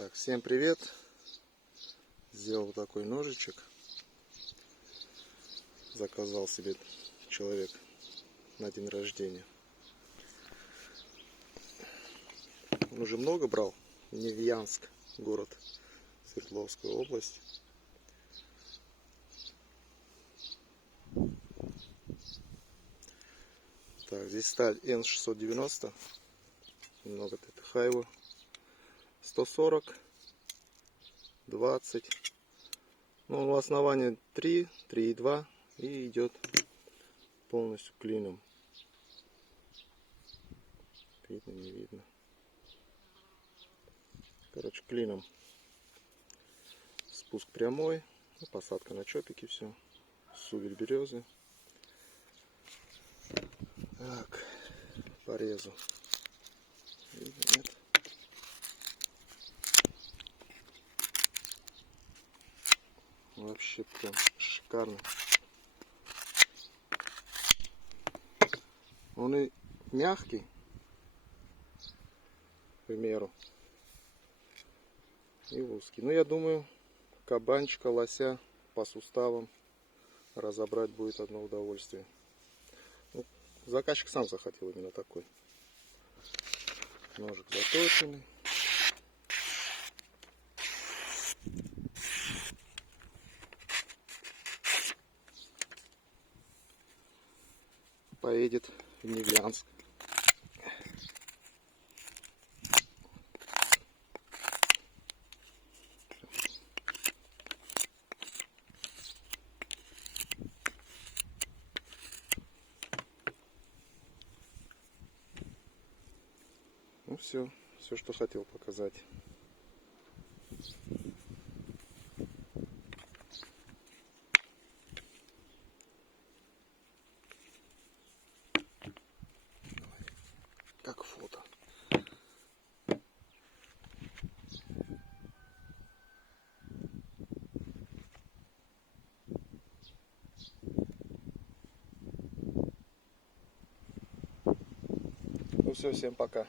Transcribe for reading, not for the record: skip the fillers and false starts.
Так, всем привет! Сделал такой ножичек. Заказал себе человек на день рождения. Он уже много брал. Невьянск, город Свердловская область. Так, здесь сталь Н690. Немного ТТХ его. 140, 20. Ну, у основания 3, 3,2 и идет полностью клином. Видно, не видно. Короче, клином. Спуск прямой, посадка на чопике, все. Сувель березы. Так, порезу. Видно, нет? Вообще прям шикарно. Он и мягкий, к примеру, и узкий. Но я думаю, кабанчика, лося по суставам разобрать будет одно удовольствие. Ну, заказчик сам захотел именно такой. Ножик заточенный. Поедет в Невьянск. Ну все, что хотел показать. Как фото. Ну все, всем пока.